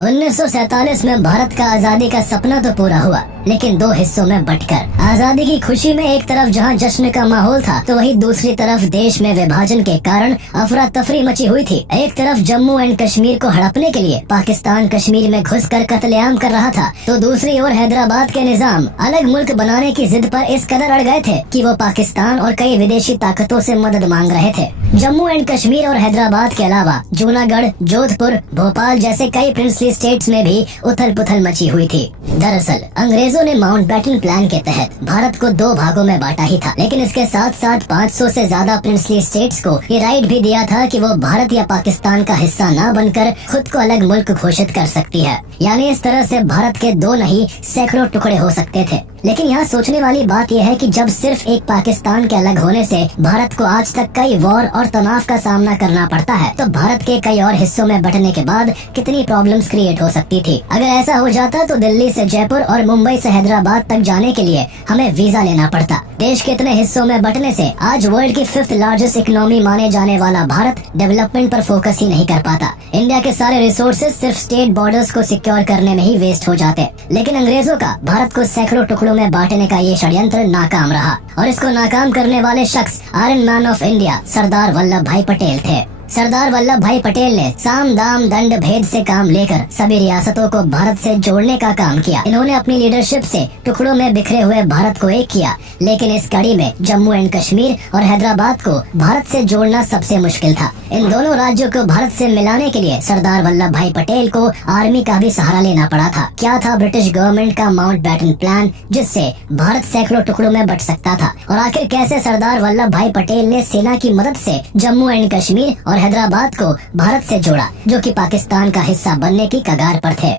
1947 में भारत का आजादी का सपना तो पूरा हुआ, लेकिन दो हिस्सों में बंटकर। आजादी की खुशी में एक तरफ जहां जश्न का माहौल था, तो वहीं दूसरी तरफ देश में विभाजन के कारण अफरा तफरी मची हुई थी। एक तरफ जम्मू एंड कश्मीर को हड़पने के लिए पाकिस्तान कश्मीर में घुसकर कत्लेआम कर रहा था, तो दूसरी ओर हैदराबाद के निजाम अलग मुल्क बनाने की जिद पर इस कदर अड़ गए थे कि वो पाकिस्तान और कई विदेशी ताकतों से मदद मांग रहे थे। जम्मू एंड कश्मीर और हैदराबाद के अलावा जूनागढ़, जोधपुर, भोपाल जैसे कई प्रिंसली स्टेट्स में भी उथल पुथल मची हुई थी। दरअसल अंग्रेजों ने माउंटबेटन प्लान के तहत भारत को दो भागों में बांटा ही था, लेकिन इसके साथ साथ 500 से ज्यादा प्रिंसली स्टेट्स को ये राइट भी दिया था कि वो भारत या पाकिस्तान का हिस्सा न बनकर खुद को अलग मुल्क घोषित कर सकती है। यानी इस तरह से भारत के दो नहीं सैकड़ों टुकड़े हो सकते थे। लेकिन यहाँ सोचने वाली बात यह है कि जब सिर्फ एक पाकिस्तान के अलग होने से भारत को आज तक कई वॉर और तनाव का सामना करना पड़ता है, तो भारत के कई और हिस्सों में बंटने के बाद कितनी प्रॉब्लम्स क्रिएट हो सकती थी। अगर ऐसा हो जाता तो दिल्ली से जयपुर और मुंबई से हैदराबाद तक जाने के लिए हमें वीजा लेना पड़ता। देश के इतने हिस्सों में बंटने से आज वर्ल्ड की 5th लार्जेस्ट इकोनॉमी माने जाने वाला भारत डेवलपमेंट पर फोकस ही नहीं कर पाता। इंडिया के सारे रिसोर्सेज सिर्फ स्टेट बॉर्डर्स को सिक्योर करने में ही वेस्ट हो जाते। लेकिन अंग्रेजों का भारत को सैकड़ों टुकड़ों में बांटने का ये षड्यंत्र नाकाम रहा, और इसको नाकाम करने वाले शख्स iron man of India Sardar Vallabh भाई पटेल थे। सरदार वल्लभ भाई पटेल ने साम दाम दंड भेद से काम लेकर सभी रियासतों को भारत से जोड़ने का काम किया। इन्होंने अपनी लीडरशिप से टुकड़ों में बिखरे हुए भारत को एक किया, लेकिन इस कड़ी में जम्मू एंड कश्मीर और हैदराबाद को भारत से जोड़ना सबसे मुश्किल था। इन दोनों राज्यों को भारत से मिलाने के लिए सरदार वल्लभ भाई पटेल को आर्मी का भी सहारा लेना पड़ा था। क्या था ब्रिटिश गवर्नमेंट का माउंटबेटन प्लान, जिससे भारत सैकड़ों टुकड़ों में बंट सकता था? और आखिर कैसे सरदार वल्लभ भाई पटेल ने सेना की मदद से जम्मू एंड कश्मीर और हैदराबाद को भारत से जोड़ा, जो कि पाकिस्तान का हिस्सा बनने की कगार पर थे?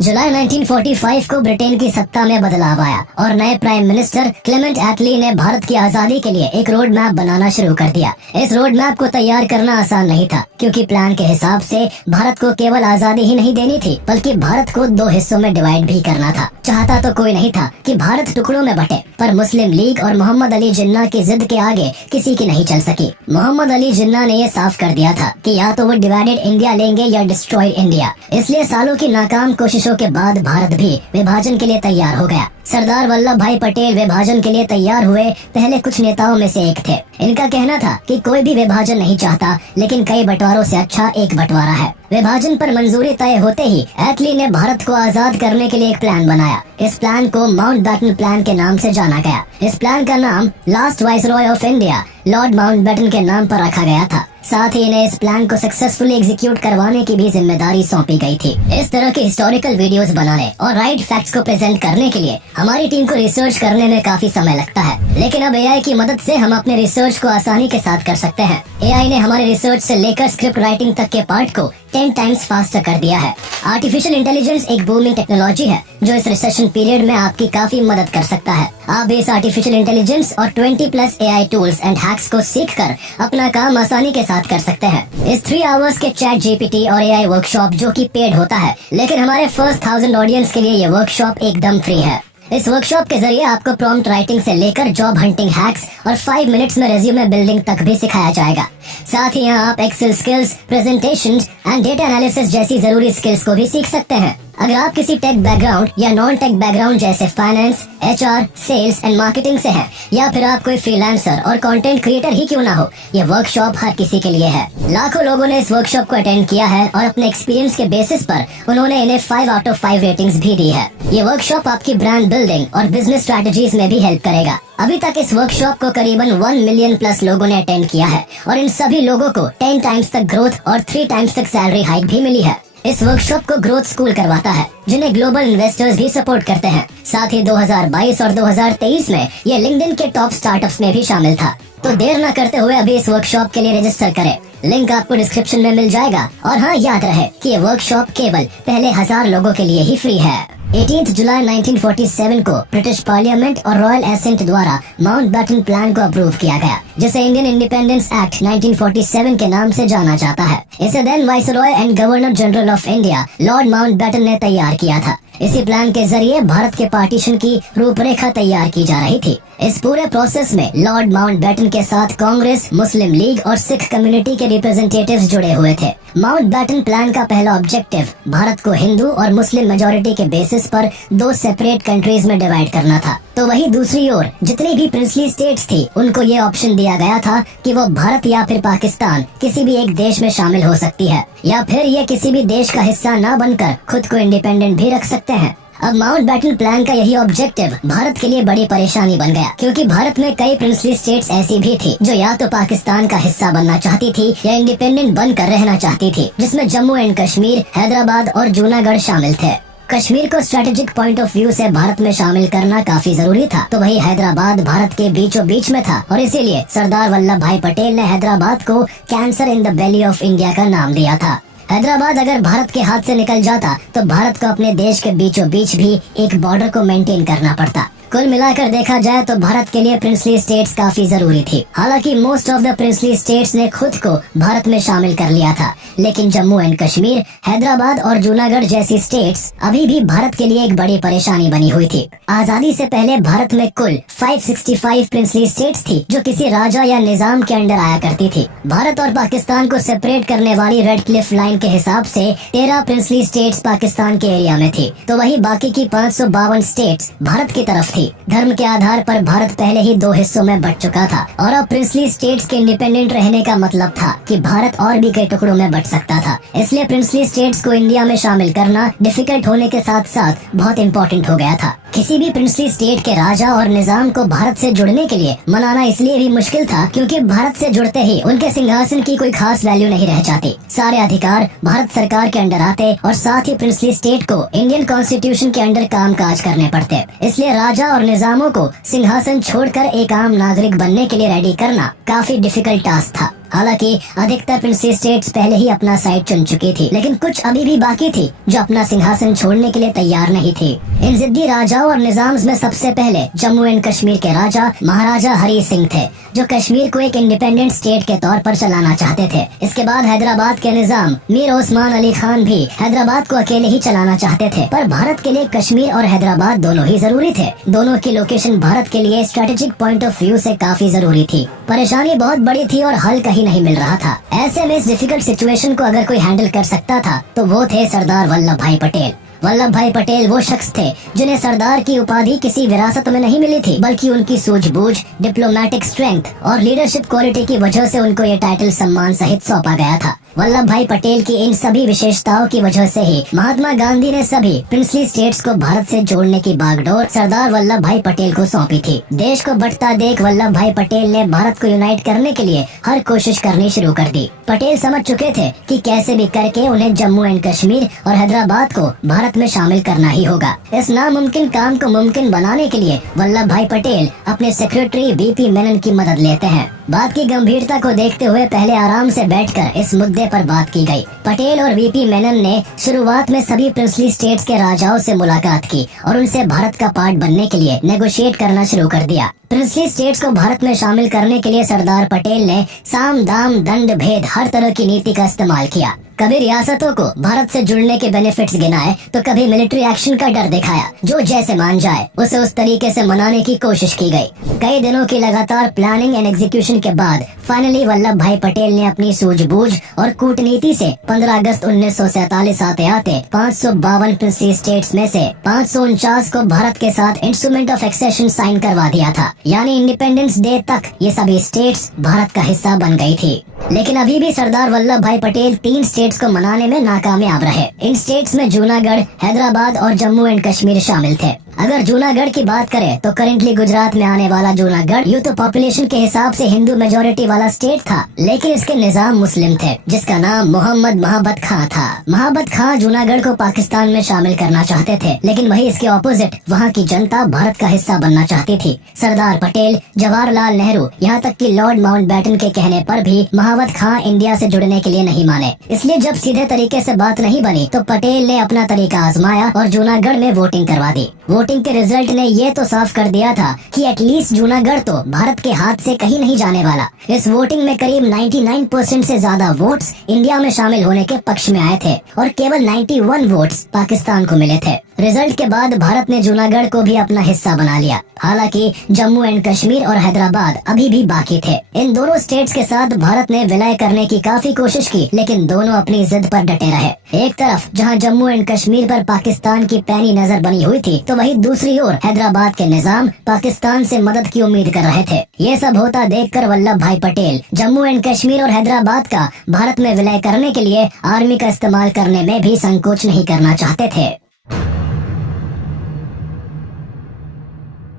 जुलाई 1945 को ब्रिटेन की सत्ता में बदलाव आया और नए प्राइम मिनिस्टर क्लेमेंट एटली ने भारत की आजादी के लिए एक रोड मैप बनाना शुरू कर दिया। इस रोड मैप को तैयार करना आसान नहीं था, क्योंकि प्लान के हिसाब से भारत को केवल आजादी ही नहीं देनी थी, बल्कि भारत को दो हिस्सों में डिवाइड भी करना था। चाहता तो कोई नहीं था कि भारत टुकड़ों में बटे, पर मुस्लिम लीग और मोहम्मद अली जिन्ना की जिद के आगे किसी की नहीं चल सकी। मोहम्मद अली जिन्ना ने ये साफ कर दिया था कि या तो वो डिवाइडेड इंडिया लेंगे या डिस्ट्रॉय इंडिया। इसलिए सालों की नाकाम कोशिशों के बाद भारत भी विभाजन के लिए तैयार हो गया। सरदार वल्लभ भाई पटेल विभाजन के लिए तैयार हुए पहले कुछ नेताओं में से एक थे। इनका कहना था कि कोई भी विभाजन नहीं चाहता, लेकिन कई बंटवारों से अच्छा एक बंटवारा है। विभाजन पर मंजूरी तय होते ही एटली ने भारत को आजाद करने के लिए एक प्लान बनाया। इस प्लान को माउंटबेटन प्लान के नाम से जाना गया। इस प्लान का नाम last viceroy of India Lord Mountbatten के नाम पर रखा गया था। साथ ही इन्हें इस प्लान को सक्सेसफुली एग्जीक्यूट करवाने की भी जिम्मेदारी सौंपी गई थी। इस तरह के हिस्टोरिकल वीडियोस बनाने और राइट फैक्ट्स को प्रेजेंट करने के लिए हमारी टीम को रिसर्च करने में काफी समय लगता है, लेकिन अब एआई की मदद से हम अपने रिसर्च को आसानी के साथ कर सकते हैं। एआई ने हमारे रिसर्च से लेकर स्क्रिप्ट राइटिंग तक के पार्ट को 10 टाइम्स फास्टर कर दिया है। आर्टिफिशियल इंटेलिजेंस एक बूमिंग टेक्नोलॉजी है जो इस रिसेशन पीरियड में आपकी काफी मदद कर सकता है। आप भी इस आर्टिफिशियल इंटेलिजेंस और 20+ एआई टूल्स एंड हैक्स को सीखकर अपना काम आसानी के साथ कर सकते हैं। इस 3 आवर्स के चैट जीपीटी और एआई वर्कशॉप, जो कि पेड होता है, लेकिन हमारे फर्स्ट 1000 ऑडियंस के लिए ये वर्कशॉप एकदम फ्री है। इस वर्कशॉप के जरिए आपको प्रॉम्प्ट राइटिंग से लेकर जॉब हंटिंग हैक्स और 5 मिनट्स में रेज्यूमे बिल्डिंग तक भी सिखाया जाएगा। साथ ही यहाँ आप Excel skills, presentation and data analysis जैसी जरूरी स्किल्स को भी सीख सकते हैं। अगर आप किसी टेक बैकग्राउंड या नॉन टेक बैकग्राउंड जैसे finance, HR, sales and marketing से हैं, या फिर आप कोई फ्रीलांसर और कंटेंट क्रिएटर ही क्यों ना हो, ये वर्कशॉप हर किसी के लिए है। लाखों लोगों ने इस वर्कशॉप को अटेंड किया है और अपने एक्सपीरियंस के बेसिस पर उन्होंने इन्हें 5 आउट ऑफ 5 रेटिंग्स भी दी है। ये वर्कशॉप आपकी ब्रांड बिल्डिंग और बिजनेस स्ट्रेटजीज में भी हेल्प करेगा। अभी तक इस वर्कशॉप को करीबन 1 मिलियन प्लस लोगों ने अटेंड किया है, और इन सभी लोगों को 10 टाइम्स तक ग्रोथ और 3 टाइम्स तक सैलरी हाइक भी मिली है। इस वर्कशॉप को ग्रोथ स्कूल करवाता है, जिन्हें ग्लोबल इन्वेस्टर्स भी सपोर्ट करते हैं। साथ ही 2022 और 2023 में ये लिंक्डइन के टॉप स्टार्टअप्स में भी शामिल था। तो देर न करते हुए अभी इस वर्कशॉप के लिए रजिस्टर करें। लिंक आपको डिस्क्रिप्शन में मिल जाएगा। और हाँ, याद रहे कि ये वर्कशॉप केवल पहले 1000 लोगों के लिए ही फ्री है। 18 जुलाई 1947 को ब्रिटिश पार्लियामेंट और रॉयल एसेंट द्वारा माउंटबेटन प्लान को अप्रूव किया गया, जिसे इंडियन इंडिपेंडेंस एक्ट 1947 के नाम से जाना जाता है। इसे then viceroy and governor general of India Lord Mountbatten ने तैयार किया था। इसी प्लान के जरिए भारत के पार्टीशन की रूपरेखा तैयार की जा रही थी। इस पूरे प्रोसेस में लॉर्ड माउंटबेटन के साथ कांग्रेस, मुस्लिम लीग और सिख कम्युनिटी के रिप्रेजेंटेटिव्स जुड़े हुए थे। माउंटबेटन प्लान का पहला ऑब्जेक्टिव भारत को हिंदू और मुस्लिम मेजोरिटी के बेसिस पर 2 सेपरेट कंट्रीज में डिवाइड करना था। तो वही दूसरी ओर जितनी भी प्रिंसली स्टेट्स थी उनको ये ऑप्शन दिया गया था कि वो भारत या फिर पाकिस्तान किसी भी एक देश में शामिल हो सकती है, या फिर ये किसी भी देश का हिस्सा न बनकर खुद को इंडिपेंडेंट भी रख सकते हैं। अब माउंटबेटन प्लान का यही ऑब्जेक्टिव भारत के लिए बड़ी परेशानी बन गया, क्योंकि भारत में कई प्रिंसली स्टेट्स ऐसी भी थी जो या तो पाकिस्तान का हिस्सा बनना चाहती थी या इंडिपेंडेंट बनकर रहना चाहती थी, जिसमें जम्मू एंड कश्मीर, हैदराबाद और जूनागढ़ शामिल थे। कश्मीर को स्ट्रेटेजिक पॉइंट ऑफ व्यू से भारत में शामिल करना काफी जरूरी था, तो वही हैदराबाद भारत के बीचों बीच में था और इसीलिए सरदार वल्लभ भाई पटेल ने हैदराबाद को cancer in the belly of India का नाम दिया था। हैदराबाद अगर भारत के हाथ से निकल जाता तो भारत को अपने देश के बीचों बीच भी एक बॉर्डर को मेंटेन करना पड़ता। कुल मिलाकर देखा जाए तो भारत के लिए प्रिंसली स्टेट्स काफी जरूरी थी। हालांकि most of the princely states ने खुद को भारत में शामिल कर लिया था, लेकिन जम्मू एंड कश्मीर, हैदराबाद और जूनागढ़ जैसी स्टेट्स अभी भी भारत के लिए एक बड़ी परेशानी बनी हुई थी। आजादी से पहले भारत में कुल 565 प्रिंसली स्टेट्स थी जो किसी राजा या निजाम के अंडर आया करती थी। भारत और पाकिस्तान को सेपरेट करने वाली रेड क्लिफ लाइन के हिसाब से 13 प्रिंसली स्टेट्स पाकिस्तान के एरिया में थी, तो वही बाकी की 552 स्टेट्स भारत की तरफ थी। धर्म के आधार पर भारत पहले ही 2 हिस्सों में बंट चुका था और अब प्रिंसली स्टेट्स के इंडिपेंडेंट रहने का मतलब था कि भारत और भी कई टुकड़ों में बंट सकता था। इसलिए प्रिंसली स्टेट्स को इंडिया में शामिल करना डिफिकल्ट होने के साथ साथ बहुत इम्पोर्टेंट हो गया था। किसी भी प्रिंसली स्टेट के राजा और निजाम को भारत से जुड़ने के लिए मनाना इसलिए भी मुश्किल था क्योंकि भारत से जुड़ते ही उनके सिंहासन की कोई खास वैल्यू नहीं रह जाती। सारे अधिकार भारत सरकार के अंडर आते और साथ ही प्रिंसली स्टेट को इंडियन कॉन्स्टिट्यूशन के अंडर काम काज करने पड़ते। इसलिए राजा और निजामों को सिंहासन छोड़कर एक आम नागरिक बनने के लिए रेडी करना काफी डिफिकल्ट टास्क था। हालांकि अधिकतर प्रिंसली स्टेट्स पहले ही अपना साइड चुन चुकी थी, लेकिन कुछ अभी भी बाकी थी जो अपना सिंहासन छोड़ने के लिए तैयार नहीं थी। इन जिद्दी राजाओं और निजाम्स में सबसे पहले जम्मू एंड कश्मीर के राजा महाराजा हरी सिंह थे, जो कश्मीर को एक इंडिपेंडेंट स्टेट के तौर पर चलाना चाहते थे। इसके बाद हैदराबाद के निजाम मीर ओस्मान अली खान भी हैदराबाद को अकेले ही चलाना चाहते थे, पर भारत के लिए कश्मीर और हैदराबाद दोनों ही जरूरी थे। दोनों की लोकेशन भारत के लिए स्ट्रेटेजिक पॉइंट ऑफ व्यू से काफी जरूरी थी। परेशानी बहुत बड़ी थी और हल कहीं नहीं मिल रहा था। ऐसे में इस डिफिकल्ट सिचुएशन को अगर कोई हैंडल कर सकता था तो वो थे सरदार वल्लभ भाई पटेल। वल्लभ भाई पटेल वो शख्स थे जिन्हें सरदार की उपाधि किसी विरासत में नहीं मिली थी, बल्कि उनकी सूझबूझ, डिप्लोमेटिक स्ट्रेंथ और लीडरशिप क्वालिटी की वजह से उनको ये टाइटल सम्मान सहित सौंपा गया था। वल्लभ भाई पटेल की इन सभी विशेषताओं की वजह से ही महात्मा गांधी ने सभी प्रिंसली स्टेट्स को भारत से जोड़ने की बागडोर सरदार वल्लभ भाई पटेल को सौंपी थी। देश को बंटता देख वल्लभ भाई पटेल ने भारत को यूनाइट करने के लिए हर कोशिश करनी शुरू कर दी। पटेल समझ चुके थे कि कैसे भी करके उन्हें जम्मू एंड कश्मीर और हैदराबाद को भारत में शामिल करना ही होगा। इस नामुमकिन काम को मुमकिन बनाने के लिए वल्लभ भाई पटेल अपने सेक्रेटरी वीपी मेनन की मदद लेते हैं। बात की गंभीरता को देखते हुए पहले आराम से बैठकर इस मुद्दे पर बात की गई। पटेल और वीपी मेनन ने शुरुआत में सभी प्रिंसली स्टेट्स के राजाओं से मुलाकात की और उनसे भारत का पार्ट बनने के लिए नेगोशिएट करना शुरू कर दिया। प्रिंसली स्टेट्स को भारत में शामिल करने के लिए सरदार पटेल ने साम दाम दंड भेद हर तरह की नीति का इस्तेमाल किया। कभी रियासतों को भारत से जुड़ने के बेनिफिट्स गिनाए तो कभी मिलिट्री एक्शन का डर दिखाया। जो जैसे मान जाए उसे उस तरीके से मनाने की कोशिश की गई। कई दिनों की लगातार प्लानिंग एंड एग्जीक्यूशन के बाद फाइनली वल्लभ भाई पटेल ने अपनी सूझबूझ और कूटनीति से 15 अगस्त 1947 आते आते 552 प्रिंसली स्टेट्स में से 549 को भारत के साथ इंस्ट्रूमेंट ऑफ एक्सेशन साइन करवा दिया था। यानी इंडिपेंडेंस डे तक ये सभी स्टेट्स भारत का हिस्सा बन गई थी। लेकिन अभी भी सरदार वल्लभ भाई पटेल 3 स्टेट्स को मनाने में नाकामयाब रहे। इन स्टेट्स में जूनागढ़, हैदराबाद और जम्मू एंड कश्मीर शामिल थे। अगर जूनागढ़ की बात करें तो करेंटली गुजरात में आने वाला जूनागढ़ यूं तो पॉपुलेशन के हिसाब से हिंदू मेजोरिटी वाला स्टेट था, लेकिन इसके निजाम मुस्लिम थे जिसका नाम मोहम्मद महाबत खां था। महाबत खां जूनागढ़ को पाकिस्तान में शामिल करना चाहते थे, लेकिन वही इसके ऑपोजिट वहाँ की जनता भारत का हिस्सा बनना चाहती थी। सरदार पटेल, जवाहरलाल नेहरू, यहाँ तक कि लॉर्ड माउंटबेटन के कहने पर भी महाबत खां इंडिया से जुड़ने के लिए नहीं माने। इसलिए जब सीधे तरीके से बात नहीं बनी तो पटेल ने अपना तरीका आजमाया और जूनागढ़ में वोटिंग करवा दी। वोटिंग के रिजल्ट ने ये तो साफ कर दिया था कि एटलीस्ट जूनागढ़ तो भारत के हाथ से कहीं नहीं जाने वाला। इस वोटिंग में करीब 99% से ज्यादा वोट्स इंडिया में शामिल होने के पक्ष में आए थे और केवल 91 वोट्स पाकिस्तान को मिले थे। रिजल्ट के बाद भारत ने जूनागढ़ को भी अपना हिस्सा बना लिया। हालांकि जम्मू एंड कश्मीर और हैदराबाद अभी भी बाकी थे। इन दोनों स्टेट्स के साथ भारत ने विलय करने की काफी कोशिश की, लेकिन दोनों अपनी जिद पर डटे रहे। एक तरफ जहां जम्मू एंड कश्मीर पर पाकिस्तान की पैनी नजर बनी हुई थी, तो वहीं दूसरी ओर हैदराबाद के निजाम पाकिस्तान से मदद की उम्मीद कर रहे थे। ये सब होता देखकर वल्लभ भाई पटेल जम्मू एंड कश्मीर और हैदराबाद का भारत में विलय करने के लिए आर्मी का इस्तेमाल करने में भी संकोच नहीं करना चाहते थे।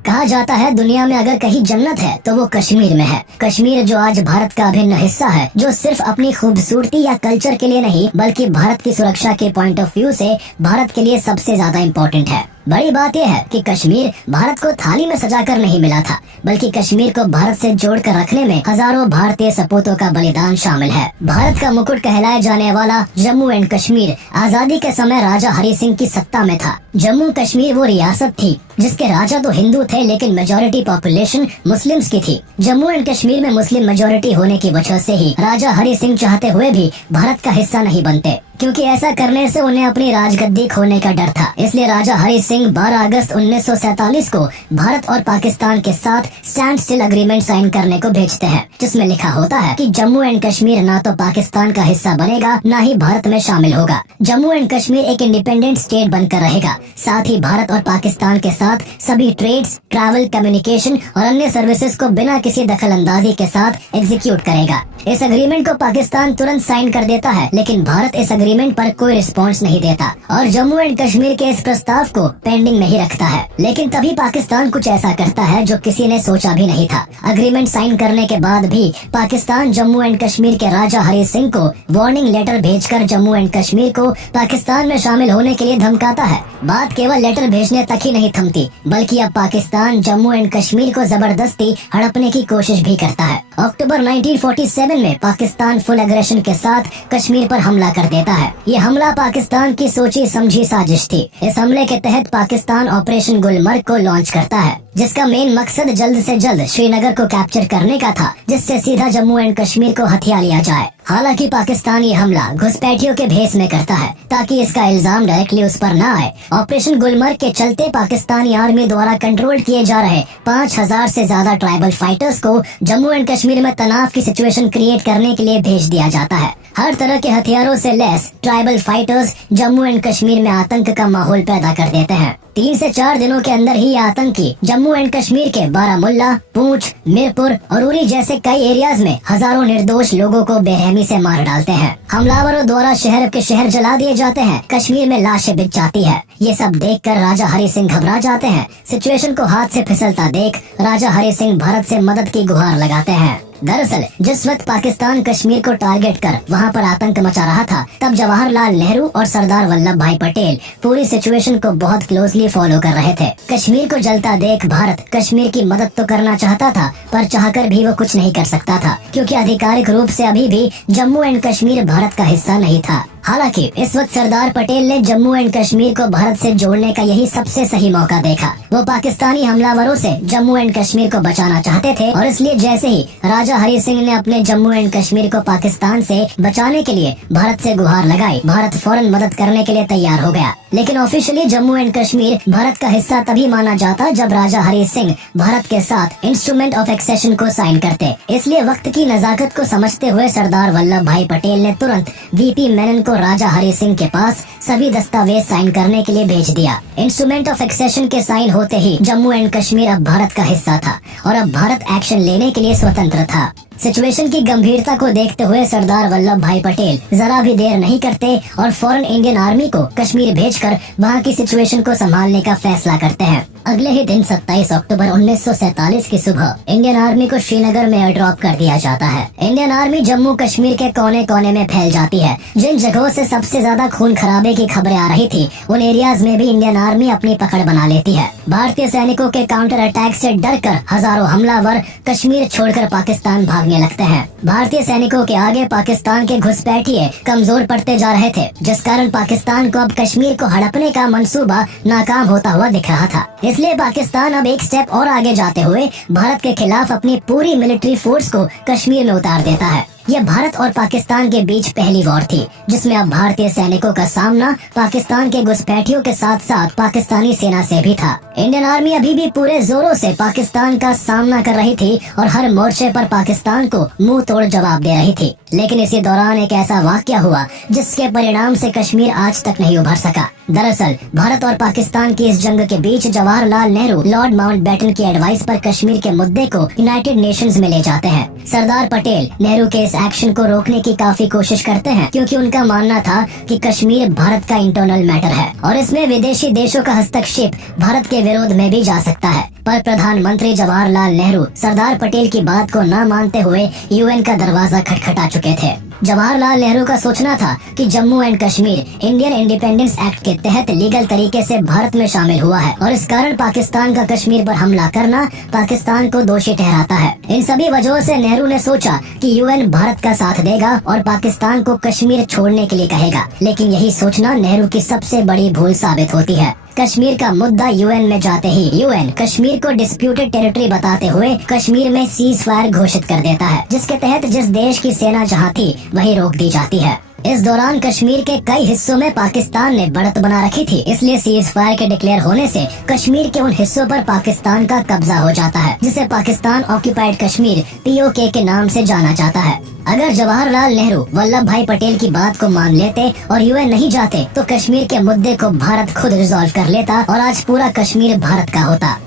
कहा जाता है दुनिया में अगर कहीं जन्नत है तो वो कश्मीर में है। कश्मीर जो आज भारत का अभिन्न हिस्सा है, जो सिर्फ अपनी खूबसूरती या कल्चर के लिए नहीं बल्कि भारत की सुरक्षा के पॉइंट ऑफ व्यू से भारत के लिए सबसे ज्यादा इम्पोर्टेंट है। बड़ी बात यह है कि कश्मीर भारत को थाली में सजाकर नहीं मिला था, बल्कि कश्मीर को भारत से जोड़कर रखने में हजारों भारतीय सपूतों का बलिदान शामिल है। भारत का मुकुट कहलाए जाने वाला जम्मू एंड कश्मीर आजादी के समय राजा हरि सिंह की सत्ता में था। जम्मू कश्मीर वो रियासत थी जिसके राजा तो हिंदू थे, लेकिन मेजोरिटी पॉपुलेशन मुस्लिम्स की थी। जम्मू एंड कश्मीर में मुस्लिम मेजोरिटी होने की वजह से ही राजा हरि सिंह चाहते हुए भी भारत का हिस्सा नहीं बनते, क्योंकि ऐसा करने से उन्हें अपनी राजगद्दी खोने का डर था। इसलिए राजा हरि सिंह 12 अगस्त 1947 को भारत और पाकिस्तान के साथ स्टैंड स्टिल अग्रीमेंट साइन करने को भेजते हैं, जिसमें लिखा होता है कि जम्मू एंड कश्मीर ना तो पाकिस्तान का हिस्सा बनेगा, ना ही भारत में शामिल होगा। जम्मू एंड कश्मीर एक इंडिपेंडेंट स्टेट बनकर रहेगा। साथ ही भारत और पाकिस्तान के साथ सभी ट्रेड्स, ट्रैवल, कम्युनिकेशन और अन्य सर्विसेज को बिना किसी दखल अंदाजी के साथ एग्जीक्यूट करेगा। इस अग्रीमेंट को पाकिस्तान तुरंत साइन कर देता है, लेकिन भारत इस अग्रीमेंट पर कोई रिस्पॉन्स नहीं देता और जम्मू एंड कश्मीर के इस प्रस्ताव को पेंडिंग में ही रखता है। लेकिन तभी पाकिस्तान कुछ ऐसा करता है जो किसी ने सोचा भी नहीं था। अग्रीमेंट साइन करने के बाद भी पाकिस्तान जम्मू एंड कश्मीर के राजा हरि सिंह को वार्निंग लेटर भेजकर जम्मू एंड कश्मीर को पाकिस्तान में शामिल होने के लिए धमकाता है। बात केवल लेटर भेजने तक ही नहीं थमती, बल्कि अब पाकिस्तान जम्मू एंड कश्मीर को जबरदस्ती हड़पने की कोशिश भी करता है। अक्टूबर 1947 में पाकिस्तान फुल एग्रेशन के साथ कश्मीर पर हमला कर देता है। ये हमला पाकिस्तान की सोची समझी साजिश थी। इस हमले के तहत पाकिस्तान ऑपरेशन गुलमर्ग को लॉन्च करता है, जिसका मेन मकसद जल्द से जल्द श्रीनगर को कैप्चर करने का था, जिससे सीधा जम्मू एंड कश्मीर को हथिया लिया जाए। हालांकि पाकिस्तान ये हमला घुसपैठियों के भेस में करता है, ताकि इसका इल्जाम डायरेक्टली उस पर न आए। ऑपरेशन गुलमर्ग के चलते पाकिस्तानी आर्मी द्वारा कंट्रोल किए जा रहे 5000 से ज्यादा ट्राइबल फाइटर्स को जम्मू एंड कश्मीर में तनाव की सिचुएशन क्रिएट करने के लिए भेज दिया जाता है। हर तरह के हथियारों से लैस tribal fighters Jammu and Kashmir में आतंक का माहौल पैदा कर देते हैं। 3 से 4 दिनों के अंदर ही आतंकी जम्मू एंड कश्मीर के बारामुल्ला, पूंछ, मीरपुर और उरी जैसे कई एरियाज में हजारों निर्दोष लोगों को बेरहमी से मार डालते हैं। हमलावरों द्वारा शहर के शहर जला दिए जाते हैं। कश्मीर में लाशें बिछ जाती है। ये सब देखकर राजा हरि सिंह घबरा जाते हैं। सिचुएशन को हाथ से फिसलता देख राजा हरि सिंह भारत से मदद की गुहार लगाते हैं। दरअसल जिस वक्त पाकिस्तान कश्मीर को टारगेट कर वहाँ पर आतंक मचा रहा था, तब जवाहरलाल नेहरू और सरदार वल्लभ भाई पटेल पूरी सिचुएशन को बहुत क्लोजली फॉलो कर रहे थे। कश्मीर को जलता देख भारत कश्मीर की मदद तो करना चाहता था, पर चाहकर भी वो कुछ नहीं कर सकता था, क्योंकि आधिकारिक रूप से अभी भी जम्मू एंड कश्मीर भारत का हिस्सा नहीं था। हालांकि इस वक्त सरदार पटेल ने जम्मू एंड कश्मीर को भारत से जोड़ने का यही सबसे सही मौका देखा। वो पाकिस्तानी हमलावरों से जम्मू एंड कश्मीर को बचाना चाहते थे, और इसलिए जैसे ही राजा हरि सिंह ने अपने जम्मू एंड कश्मीर को पाकिस्तान से बचाने के लिए भारत से गुहार लगाई, भारत फौरन मदद करने के लिए तैयार हो गया। लेकिन ऑफिशियली जम्मू एंड कश्मीर भारत का हिस्सा तभी माना जाता जब राजा हरि सिंह भारत के साथ इंस्ट्रूमेंट ऑफ एक्सेशन को साइन करते। इसलिए वक्त की नजाकत को समझते हुए सरदार वल्लभ भाई पटेल ने तुरंत वीपी मेनन को राजा हरि सिंह के पास सभी दस्तावेज साइन करने के लिए भेज दिया। इंस्ट्रूमेंट ऑफ एक्सेशन के साइन होते ही जम्मू एंड कश्मीर अब भारत का हिस्सा था और अब भारत एक्शन लेने के लिए स्वतंत्र था। सिचुएशन की गंभीरता को देखते हुए सरदार वल्लभ भाई पटेल जरा भी देर नहीं करते और फौरन इंडियन आर्मी को कश्मीर भेजकर वहां की सिचुएशन को संभालने का फैसला करते हैं। अगले ही दिन 27 अक्टूबर 1947 की सुबह इंडियन आर्मी को श्रीनगर में एयर ड्रॉप कर दिया जाता है। इंडियन आर्मी जम्मू कश्मीर के कोने कोने में फैल जाती है। जिन जगहों से सबसे ज्यादा खून खराबे की खबरें आ रही थी, उन एरियाज में भी इंडियन आर्मी अपनी पकड़ बना लेती है। भारतीय सैनिकों के काउंटर अटैक से डरकर हजारों हमलावर कश्मीर छोड़कर पाकिस्तान भागने लगते हैं। भारतीय सैनिकों के आगे पाकिस्तान के घुसपैठिए कमजोर पड़ते जा रहे थे, जिस कारण पाकिस्तान को अब कश्मीर को हड़पने का मंसूबा नाकाम होता हुआ दिख रहा था। इसलिए पाकिस्तान अब एक स्टेप और आगे जाते हुए भारत के खिलाफ अपनी पूरी मिलिट्री फोर्स को कश्मीर में उतार देता है। यह भारत और पाकिस्तान के बीच पहली वॉर थी, जिसमें अब भारतीय सैनिकों का सामना पाकिस्तान के घुसपैठियों के साथ साथ पाकिस्तानी सेना से भी था। इंडियन आर्मी अभी भी पूरे जोरों से पाकिस्तान का सामना कर रही थी और हर मोर्चे पर पाकिस्तान को मुंह तोड़ जवाब दे रही थी। लेकिन इसी दौरान एक ऐसा वाकया हुआ जिसके परिणाम से कश्मीर आज तक नहीं उभर सका। दरअसल भारत और पाकिस्तान की इस जंग के बीच जवाहरलाल नेहरू लॉर्ड माउंटबेटन की एडवाइस पर कश्मीर के मुद्दे को यूनाइटेड नेशंस में ले जाते हैं। सरदार पटेल नेहरू के इस एक्शन को रोकने की काफी कोशिश करते हैं, क्योंकि उनका मानना था कि कश्मीर भारत का इंटरनल मैटर है और इसमें विदेशी देशों का हस्तक्षेप भारत के विरोध में भी जा सकता है। पर प्रधानमंत्री जवाहरलाल नेहरू सरदार पटेल की बात को न मानते हुए यूएन का दरवाजा खटखटा चुके थे। जवाहरलाल नेहरू का सोचना था कि Jammu and Kashmir Indian independence act के तहत लीगल तरीके से भारत में शामिल हुआ है और इस कारण पाकिस्तान का कश्मीर पर हमला करना पाकिस्तान को दोषी ठहराता है। इन सभी वजहों से नेहरू ने सोचा कि यूएन भारत का साथ देगा और पाकिस्तान को कश्मीर छोड़ने के लिए कहेगा। लेकिन यही सोचना नेहरू की सबसे बड़ी भूल साबित होती है। कश्मीर का मुद्दा यूएन में जाते ही यूएन कश्मीर को डिस्प्यूटेड टेरिटरी बताते हुए कश्मीर में सीज फायर घोषित कर देता है, जिसके तहत जिस देश की सेना जहां थी वहीं रोक दी जाती है। इस दौरान कश्मीर के कई हिस्सों में पाकिस्तान ने बढ़त बना रखी थी, इसलिए सीज फायर के डिक्लेयर होने से कश्मीर के उन हिस्सों पर पाकिस्तान का कब्जा हो जाता है, जिसे पाकिस्तान ऑक्यूपाइड कश्मीर POK के नाम से जाना जाता है। अगर जवाहरलाल नेहरू वल्लभ भाई पटेल की बात को मान लेते और यूएन नहीं जाते तो कश्मीर के मुद्दे को भारत खुद रिजॉल्व कर लेता और आज पूरा कश्मीर भारत का होता।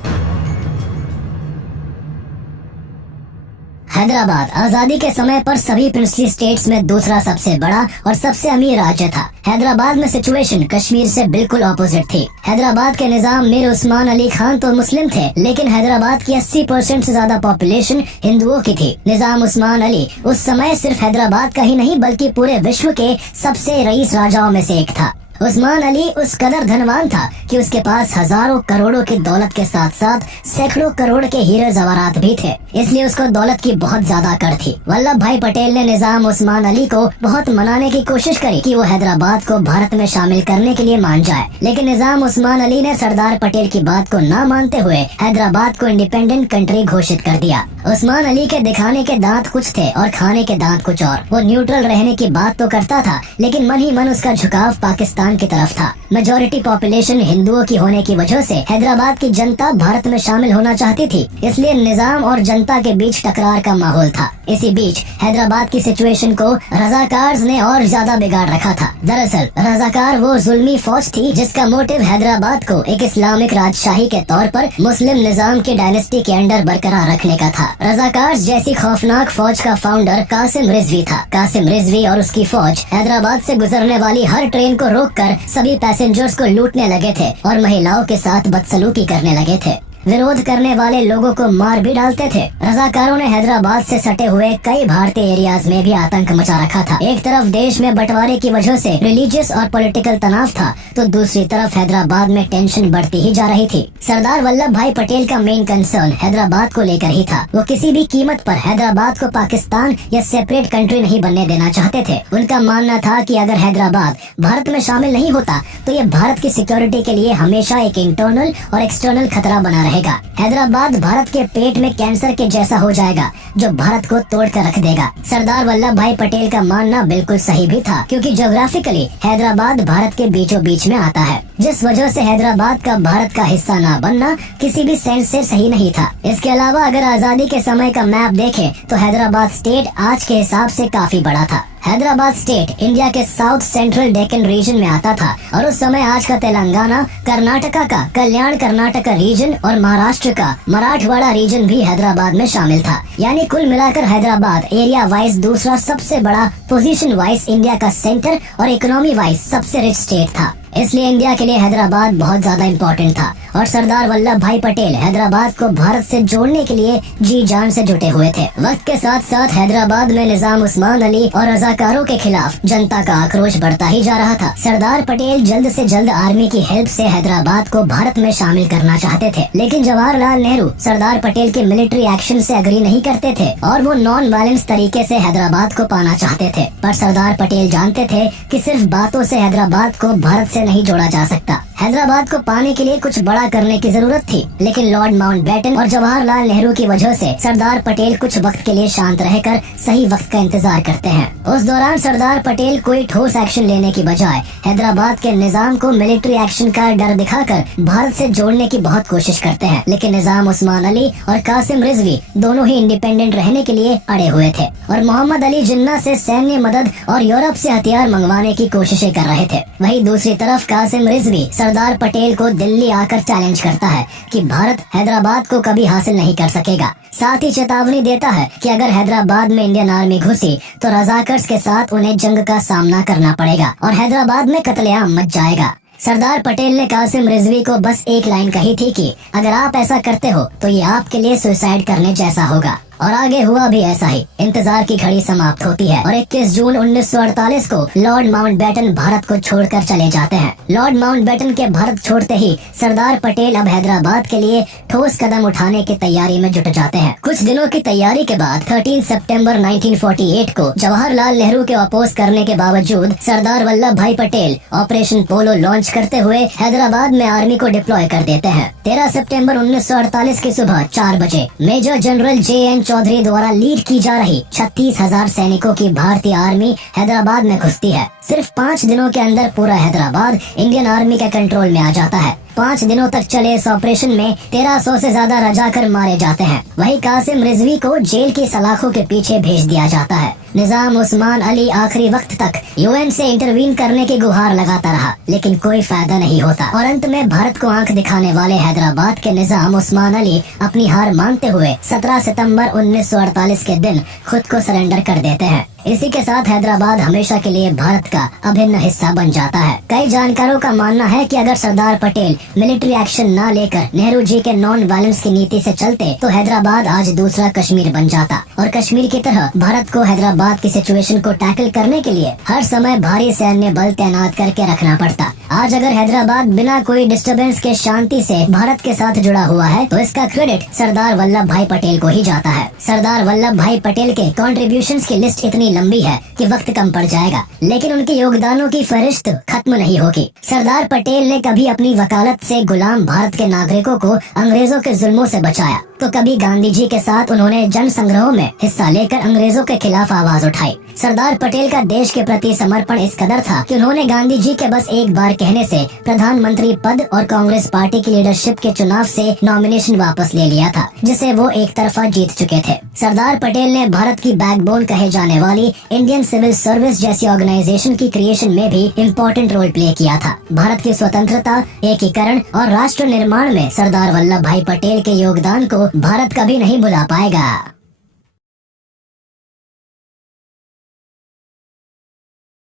हैदराबाद आजादी के समय पर सभी प्रिंसली स्टेट्स में दूसरा सबसे बड़ा और सबसे अमीर राज्य था। हैदराबाद में सिचुएशन कश्मीर से बिल्कुल ऑपोजिट थी। हैदराबाद के निजाम मीर उस्मान अली खान तो मुस्लिम थे, लेकिन हैदराबाद की 80% से ज्यादा पॉपुलेशन हिंदुओं की थी। निजाम उस्मान अली उस समय सिर्फ हैदराबाद का ही नहीं बल्कि पूरे विश्व के सबसे रईस राजाओं में से एक था। उस्मान अली उस कदर धनवान था कि उसके पास हजारों करोड़ों की दौलत के साथ साथ सैकड़ों करोड़ के हीरे जवाहरात भी थे, इसलिए उसको दौलत की बहुत ज्यादा अकड़ थी। वल्लभ भाई पटेल ने निजाम उस्मान अली को बहुत मनाने की कोशिश करी कि वो हैदराबाद को भारत में शामिल करने के लिए मान जाए, लेकिन निजाम उस्मान अली ने सरदार पटेल की बात को न मानते हुए हैदराबाद को इंडिपेंडेंट कंट्री घोषित कर दिया। उस्मान अली के दिखाने के दांत कुछ थे और खाने के दांत कुछ और। वो न्यूट्रल रहने की बात तो करता था, लेकिन मन ही मन उसका झुकाव पाकिस्तान की तरफ था। मेजॉरिटी पॉपुलेशन हिंदुओं की होने की वजह से हैदराबाद की जनता भारत में शामिल होना चाहती थी, इसलिए निजाम और जनता के बीच टकरार का माहौल था। इसी बीच हैदराबाद की सिचुएशन को रजाकार्स ने और ज्यादा बिगाड़ रखा था। दरअसल रजाकार वो जुल्मी फौज थी जिसका मोटिव हैदराबाद को एक इस्लामिक राजशाही के तौर पर मुस्लिम निजाम की डायनेस्टी के अंडर बरकरार रखने का था। रजाकार्स जैसी खौफनाक फौज का फाउंडर कासिम रिजवी था। कासिम रिजवी और उसकी फौज हैदराबाद से गुजरने वाली हर ट्रेन को रोककर सभी पैसेंजर्स को लूटने लगे थे और महिलाओं के साथ बदसलूकी करने लगे थे। विरोध करने वाले लोगों को मार भी डालते थे। रजाकारों ने हैदराबाद से सटे हुए कई भारतीय एरियाज में भी आतंक मचा रखा था। एक तरफ देश में बंटवारे की वजह से रिलीजियस और पॉलिटिकल तनाव था, तो दूसरी तरफ हैदराबाद में टेंशन बढ़ती ही जा रही थी। सरदार वल्लभ भाई पटेल का मेन कंसर्न हैदराबाद को लेकर ही था। वो किसी भी कीमत पर हैदराबाद को पाकिस्तान या सेपरेट कंट्री नहीं बनने देना चाहते थे। उनका मानना था कि अगर हैदराबाद भारत में शामिल नहीं होता तो ये भारत की सिक्योरिटी के लिए हमेशा एक इंटरनल और एक्सटर्नल खतरा बना रहेगा। हैदराबाद भारत के पेट में कैंसर के जैसा हो जाएगा जो भारत को तोड़ कर रख देगा। सरदार वल्लभ भाई पटेल का मानना बिल्कुल सही भी था, क्योंकि ज्योग्राफिकली हैदराबाद भारत के बीचों बीच में आता है, जिस वजह से हैदराबाद का भारत का हिस्सा न बनना किसी भी सेंस से सही नहीं था। इसके अलावा अगर आजादी के समय का मैप देखें तो हैदराबाद स्टेट आज के हिसाब से काफी बड़ा था। हैदराबाद स्टेट इंडिया के साउथ सेंट्रल डेक्कन रीजन में आता था और उस समय आज का तेलंगाना, कर्नाटका का कल्याण कर्नाटका रीजन और महाराष्ट्र का मराठवाड़ा रीजन भी हैदराबाद में शामिल था। यानी कुल मिलाकर हैदराबाद एरिया वाइज दूसरा सबसे बड़ा, पोजीशन वाइज इंडिया का सेंटर और इकोनॉमी वाइज सबसे रिच स्टेट था। इसलिए इंडिया के लिए हैदराबाद बहुत ज्यादा इम्पोर्टेंट था और सरदार वल्लभ भाई पटेल हैदराबाद को भारत से जोड़ने के लिए जी जान से जुटे हुए थे। वक्त के साथ साथ हैदराबाद में निजाम उस्मान अली और रजाकारों के खिलाफ जनता का आक्रोश बढ़ता ही जा रहा था। सरदार पटेल जल्द से जल्द आर्मी की हेल्प से हैदराबाद को भारत में शामिल करना चाहते थे, लेकिन जवाहरलाल नेहरू सरदार पटेल के मिलिट्री एक्शन से एग्री नहीं करते थे और वो नॉन वायलेंस तरीके से हैदराबाद को पाना चाहते थे। पर सरदार पटेल जानते थे कि सिर्फ बातों से हैदराबाद को भारत से नहीं जोड़ा जा सकता। हैदराबाद को पाने के लिए कुछ बड़ा करने की जरूरत थी, लेकिन लॉर्ड माउंटबेटन और जवाहरलाल नेहरू की वजह से सरदार पटेल कुछ वक्त के लिए शांत रहकर सही वक्त का इंतजार करते हैं। उस दौरान सरदार पटेल कोई ठोस एक्शन लेने की बजाय हैदराबाद के निजाम को मिलिट्री एक्शन का डर दिखाकर भारत से जोड़ने की बहुत कोशिश करते हैं, लेकिन निजाम उस्मान अली और कासिम रिजवी दोनों ही इंडिपेंडेंट रहने के लिए अड़े हुए थे और मोहम्मद अली जिन्ना से सैन्य मदद और यूरोप से हथियार मंगवाने की कोशिशें कर रहे थे। वहीं दूसरी तरफ कासिम रिजवी सरदार पटेल को दिल्ली आकर चैलेंज करता है कि भारत हैदराबाद को कभी हासिल नहीं कर सकेगा। साथ ही चेतावनी देता है कि अगर हैदराबाद में इंडियन आर्मी घुसी तो रजाकर्स के साथ उन्हें जंग का सामना करना पड़ेगा और हैदराबाद में कत्लेआम मच जाएगा। सरदार पटेल ने कासिम रिजवी को बस एक लाइन कही थी कि अगर आप ऐसा करते हो तो ये आपके लिए सुसाइड करने जैसा होगा, और आगे हुआ भी ऐसा ही। इंतजार की घड़ी समाप्त होती है और 21 जून 1948 को लॉर्ड माउंटबेटन भारत को छोड़कर चले जाते हैं। लॉर्ड माउंटबेटन के भारत छोड़ते ही सरदार पटेल अब हैदराबाद के लिए ठोस कदम उठाने की तैयारी में जुट जाते हैं। कुछ दिनों की तैयारी के बाद 13 सितंबर 1948 को जवाहरलाल नेहरू के अपोज करने के बावजूद सरदार वल्लभ भाई पटेल ऑपरेशन पोलो लॉन्च करते हुए हैदराबाद में आर्मी को डिप्लॉय कर देते हैं। 13 सितंबर 1948 की सुबह 4 बजे मेजर जनरल JN चौधरी द्वारा लीड की जा रही 36,000 सैनिकों की भारतीय आर्मी हैदराबाद में घुसती है। सिर्फ 5 दिनों के अंदर पूरा हैदराबाद इंडियन आर्मी के कंट्रोल में आ जाता है। 5 दिनों तक चले इस ऑपरेशन में 1300 से ज्यादा रजाकर मारे जाते हैं। वहीं कासिम रिजवी को जेल की सलाखों के पीछे भेज दिया जाता है। निजाम उस्मान अली आखिरी वक्त तक UN से इंटरवीन करने की गुहार लगाता रहा, लेकिन कोई फायदा नहीं होता और अंत में भारत को आंख दिखाने वाले हैदराबाद के निजाम उस्मान अली अपनी हार मानते हुए 17 सितंबर 1948 के दिन खुद को सरेंडर कर देते हैं। इसी के साथ हैदराबाद हमेशा के लिए भारत का अभिन्न हिस्सा बन जाता है। कई जानकारों का मानना है कि अगर सरदार पटेल मिलिट्री एक्शन न लेकर नेहरू जी के नॉन वायलेंस की नीति से चलते तो हैदराबाद आज दूसरा कश्मीर बन जाता और कश्मीर की तरह भारत को हैदराबाद की सिचुएशन को टैकल करने के लिए हर समय भारी सैन्य बल तैनात करके रखना पड़ता। आज अगर हैदराबाद बिना कोई डिस्टरबेंस के शांति से भारत के साथ जुड़ा हुआ है तो इसका क्रेडिट सरदार वल्लभ भाई पटेल को ही जाता है। सरदार वल्लभ भाई पटेल के कॉन्ट्रीब्यूशंस की लिस्ट इतनी लंबी है कि वक्त कम पड़ जाएगा, लेकिन उनके योगदानों की फहरिस्त खत्म नहीं होगी। सरदार पटेल ने कभी अपनी वकालत से गुलाम भारत के नागरिकों को अंग्रेजों के जुल्मों से बचाया, तो कभी गांधी जी के साथ उन्होंने जन संग्रहों में हिस्सा लेकर अंग्रेजों के खिलाफ आवाज उठाई। सरदार पटेल का देश के प्रति समर्पण इस कदर था कि उन्होंने गांधी जी के बस एक बार कहने से प्रधानमंत्री पद और कांग्रेस पार्टी की लीडरशिप के चुनाव से नॉमिनेशन वापस ले लिया था, जिसे वो एक तरफा जीत चुके थे। सरदार पटेल ने भारत की बैकबोन कहे जाने वाली इंडियन सिविल सर्विस जैसी ऑर्गेनाइजेशन की क्रिएशन में भी इम्पोर्टेंट रोल प्ले किया था। भारत की स्वतंत्रता, एकीकरण और राष्ट्र निर्माण में सरदार वल्लभ भाई पटेल के योगदान को भारत कभी नहीं भुला पाएगा।